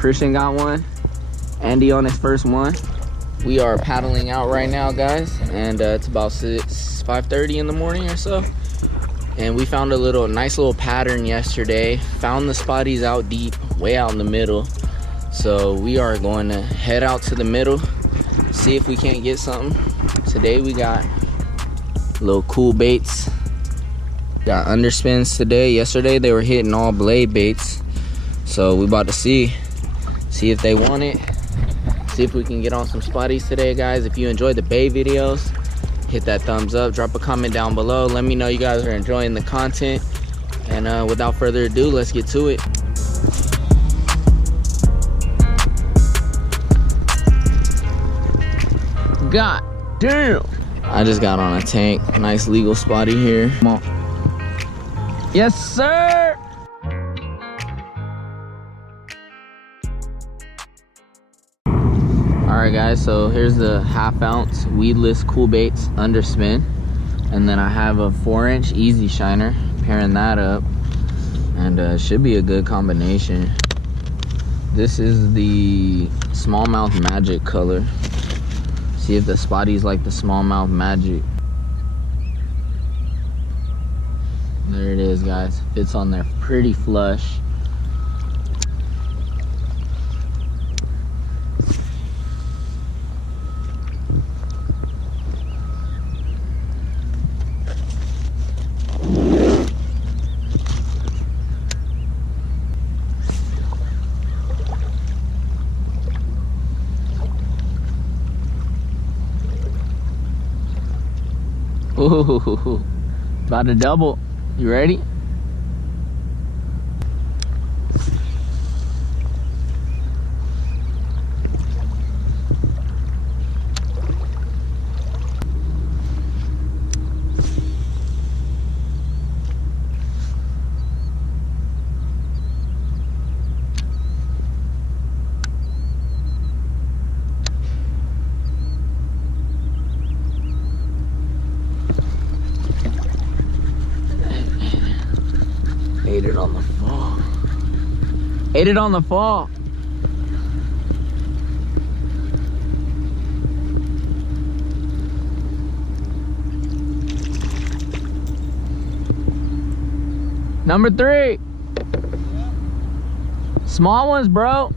Christian got one. Andy on his first one. We are paddling out right now, guys, and it's about 5:30 in the morning or so. And we found a nice little pattern yesterday. Found the spotties out deep, way out in the middle. So we are going to head out to the middle, see if we can't get something. Today we got little cool baits. Got underspins today. Yesterday they were hitting all blade baits. So we about to see if they want it. See if we can get on some spotties today, guys. If you enjoyed the bait videos, hit that thumbs up, drop a comment down below. Let me know you guys are enjoying the content. And without further ado, let's get to it. God damn. I just got on a tank. Nice legal spotty here. Come on. Yes, sir. Alright guys, so here's the 1/2 ounce weedless cool baits underspin, and then I have a 4-inch easy shiner, pairing that up, and should be a good combination. This is the smallmouth magic color. See if the spotties like the smallmouth magic. There it is, guys. Fits on there pretty flush. Ooh, about to double. You ready? Ate it on the fall. Ate it on the fall. Number 3. Small ones, bro.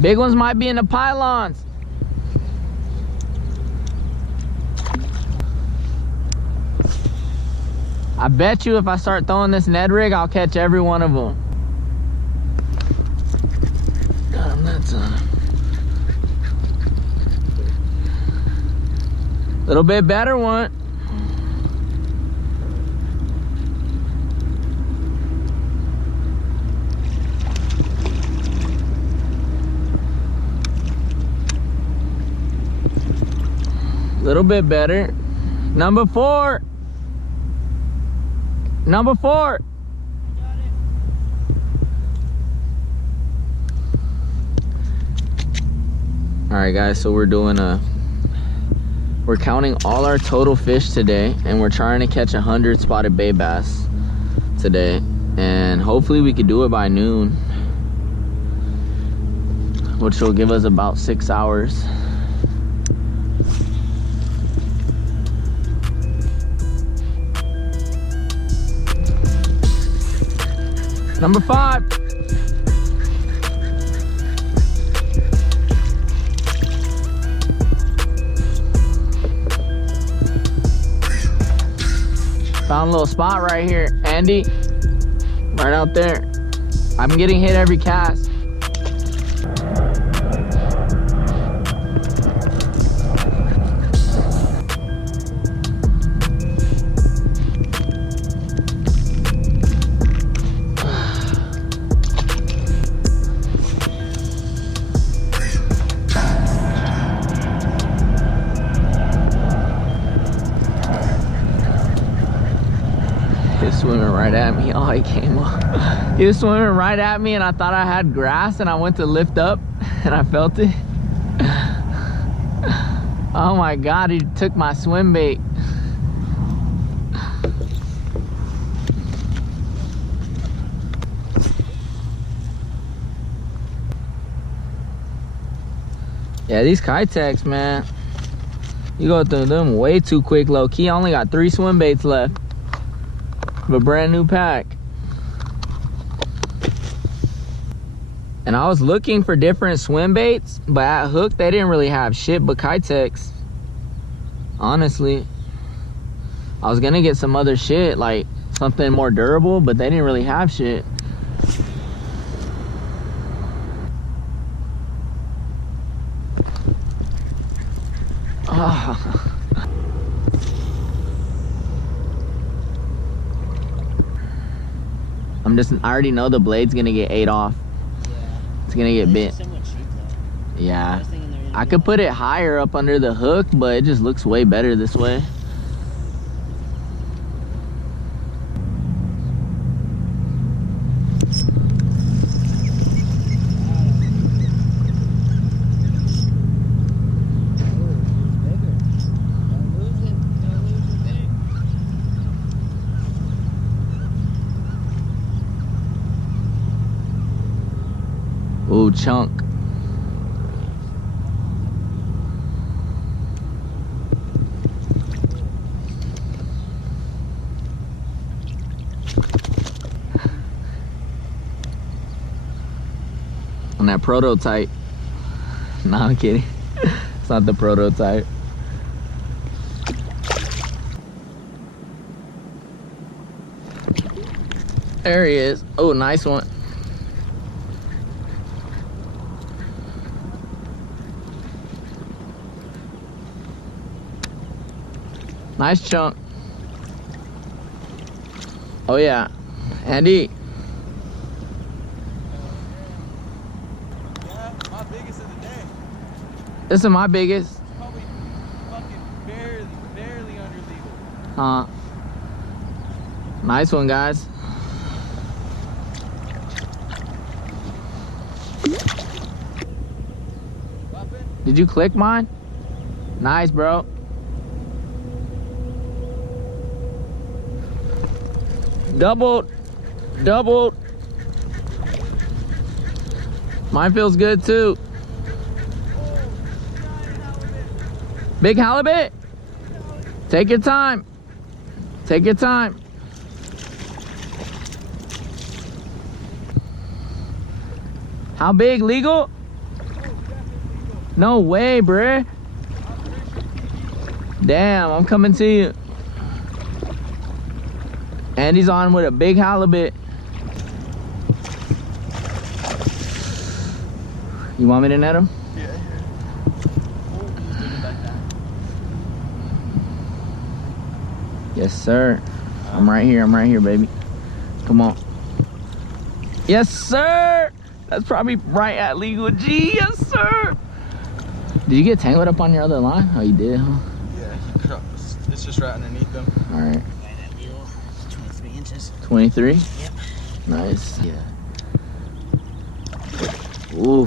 Big ones might be in the pylons. I bet you if I start throwing this Ned rig, I'll catch every one of them. Damn, that's a little bit better one. Little bit better. Number 4. Number 4. Got it. All right, guys, so we're counting all our total fish today, and we're trying to catch 100 spotted bay bass today, and hopefully we could do it by noon, which will give us about 6 hours. Number 5. Found a little spot right here, Andy. Right out there. I'm getting hit every cast. Swimming right at me. Oh, he came up. He was swimming right at me, and I thought I had grass, and I went to lift up and I felt it. Oh my God, he took my swim bait. Yeah, these Kitex, man. You go through them way too quick, low key. I only got 3 swim baits left of a brand new pack. And I was looking for different swim baits, but at Hook, they didn't really have shit but Kitex. Honestly. I was gonna get some other shit, like something more durable, but they didn't really have shit. Oh. I already know the blade's gonna get ate off. Yeah. It's gonna get bit. Yeah. I could put it higher up under the hook, but it just looks way better this way. Ooh, chunk. On that prototype. No, I'm kidding. It's not the prototype. There he is. Oh, nice one. Nice chunk. Oh yeah, Andy. Yeah, my biggest of the day. This is my biggest. It's probably fucking barely under legal. Huh. Nice one, guys. Did you click mine? Nice, bro. Doubled. Mine feels good too. Big halibut? Take your time. Take your time. How big? Legal? No way, bruh. Damn, I'm coming to you. And he's on with a big halibut. You want me to net him? Yeah. Yes, sir. I'm right here, baby. Come on. Yes, sir. That's probably right at legal G. Yes, sir. Did you get tangled up on your other line? Oh, you did, huh? Yeah, it's just right underneath them. All right. 23 inches. 23? Yep. Nice. Yeah. Ooh,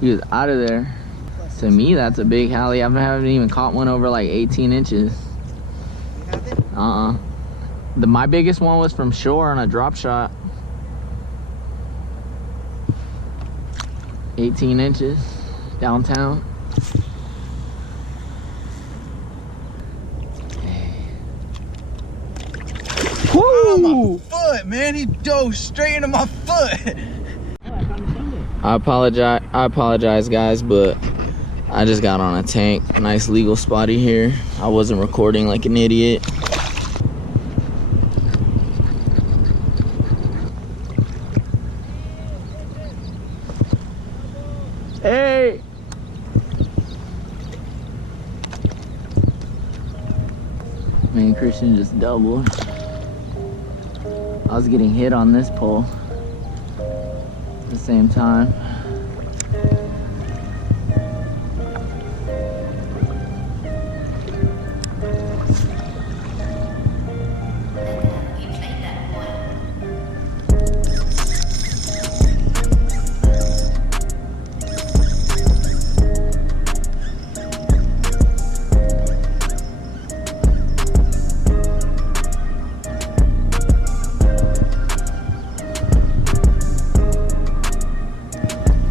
he was out of there. To me, that's a big hally. I haven't even caught one over like 18 inches. You haven't? My biggest one was from shore on a drop shot. 18 inches downtown. Oh, my foot, man. He dove straight into my foot. I apologize, guys, but I just got on a tank. Nice legal spotty here. I wasn't recording like an idiot. Hey! Me and Christian just doubled. I was getting hit on this pole at the same time.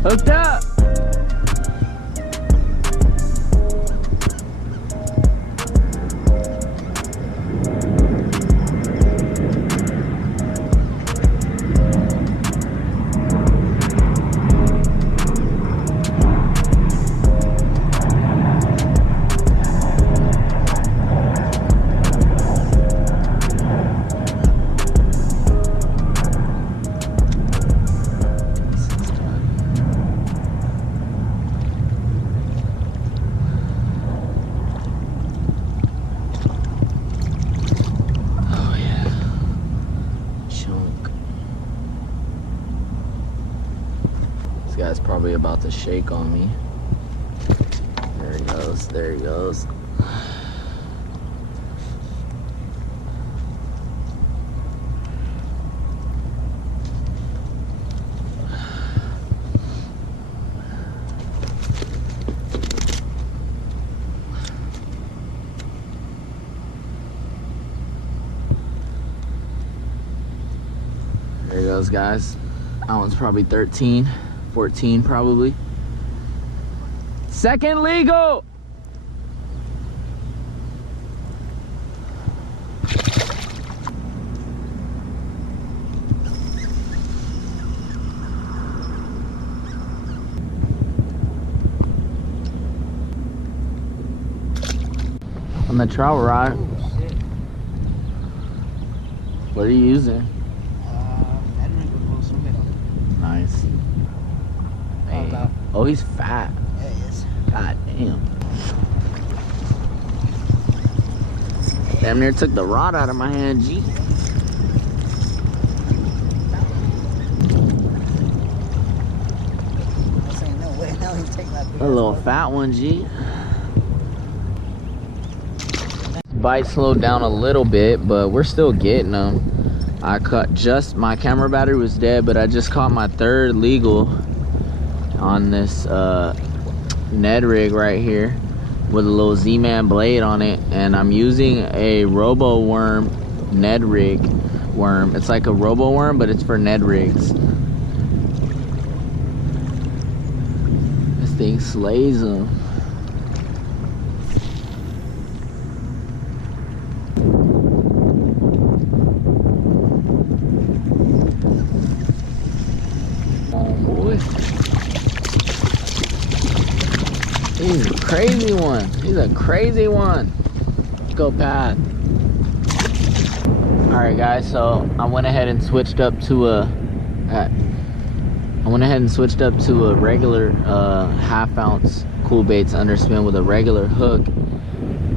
Hooked up. guy's probably about to shake on me. There he goes, there he goes. There he goes, guys. That one's probably 13, 14 probably. Second legal. On the trout rod. Oh, shit. What are you using? Ned rig with a little swing bait on it. Nice. Hey. Oh, he's fat. Yeah, he is. God damn. Damn near took the rod out of my hand, G. I'm saying no way. Now he's taking that big A little ass fat one, G. Bite slowed down a little bit, but we're still getting them. I caught just, my camera battery was dead, but I just caught my third legal on this Ned rig right here with a little Z-Man blade on it, and I'm using a Robo Worm Ned rig worm. It's like a Robo Worm, but it's for Ned rigs. This thing slays them. He's a crazy one. He's a crazy one. Let's go pad. All right, guys. So I went ahead and switched up to a. Regular 1/2 ounce cool baits underspin with a regular hook.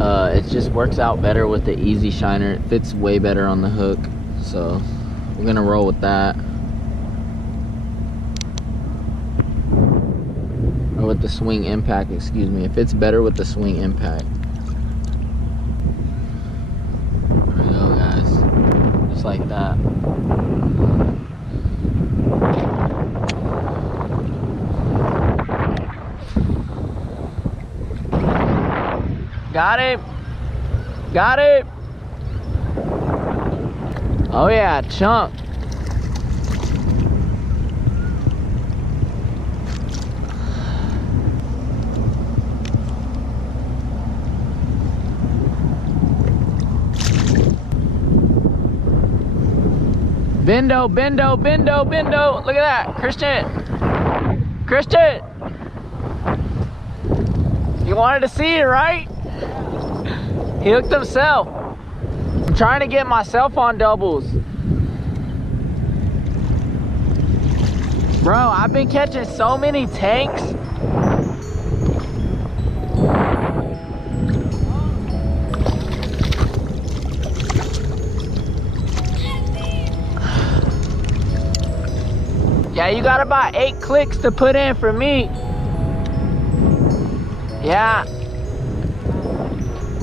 It just works out better with the easy shiner. It fits way better on the hook. So we're gonna roll with that. With the swing impact, excuse me. It fits better with the swing impact. There we go, guys. Just like that. Got it. Got it. Oh yeah, chunk. Bendo, bendo, bendo, bendo. Look at that. Christian. Christian. You wanted to see it, right? He hooked himself. I'm trying to get myself on doubles. Bro, I've been catching so many tanks. Yeah, you got about 8 clicks to put in for me. Yeah.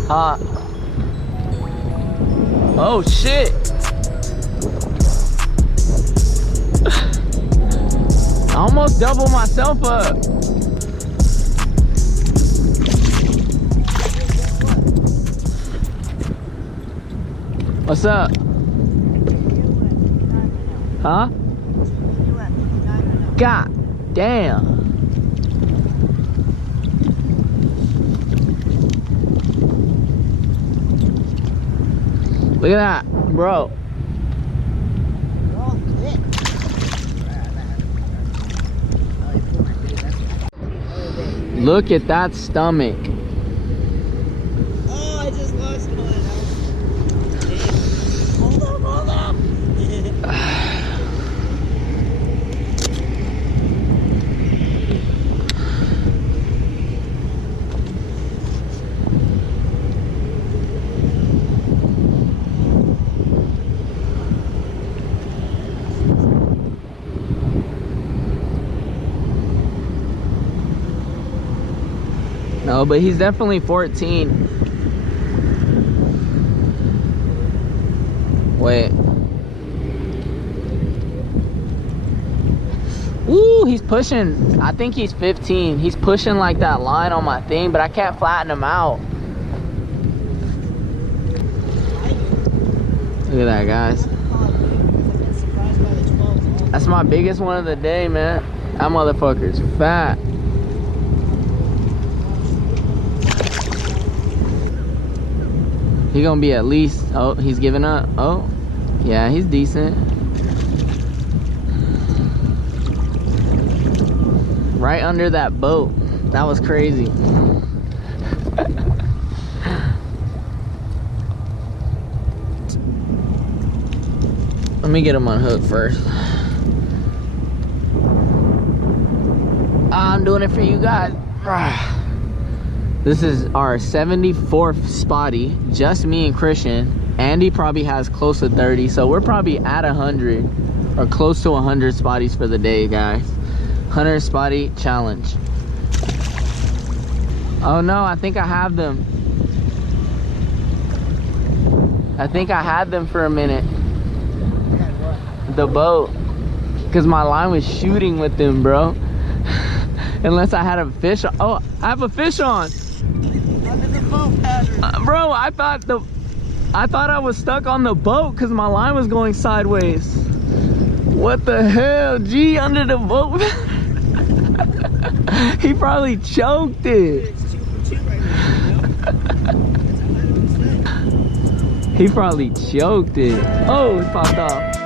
Huh. Oh shit. I almost doubled myself up. What's up? Huh? God damn. Look at that, bro. Look at that stomach. Oh, I just lost one. Hold up, hold up. No, but he's definitely 14. Wait. Ooh, he's pushing. I think he's 15. He's pushing like that line on my thing, but I can't flatten him out. Look at that, guys. That's my biggest one of the day, man. That motherfucker's fat. He gonna be at least, oh, he's giving up. Oh, yeah, he's decent. Right under that boat. That was crazy. Let me get him unhooked first. I'm doing it for you guys. This is our 74th spotty, just me and Christian. Andy probably has close to 30, so we're probably at 100 or close to 100 spotties for the day, guys. 100 spotty challenge. Oh no, I think I have them. I think I had them for a minute. The boat, because my line was shooting with them, bro. Unless I had a fish on. Oh, I have a fish on. Under the boat pattern. Bro, I thought I was stuck on the boat because my line was going sideways. What the hell? Gee, under the boat. He probably choked it. It's 2 for 2 right now. He probably choked it. Oh, it popped off.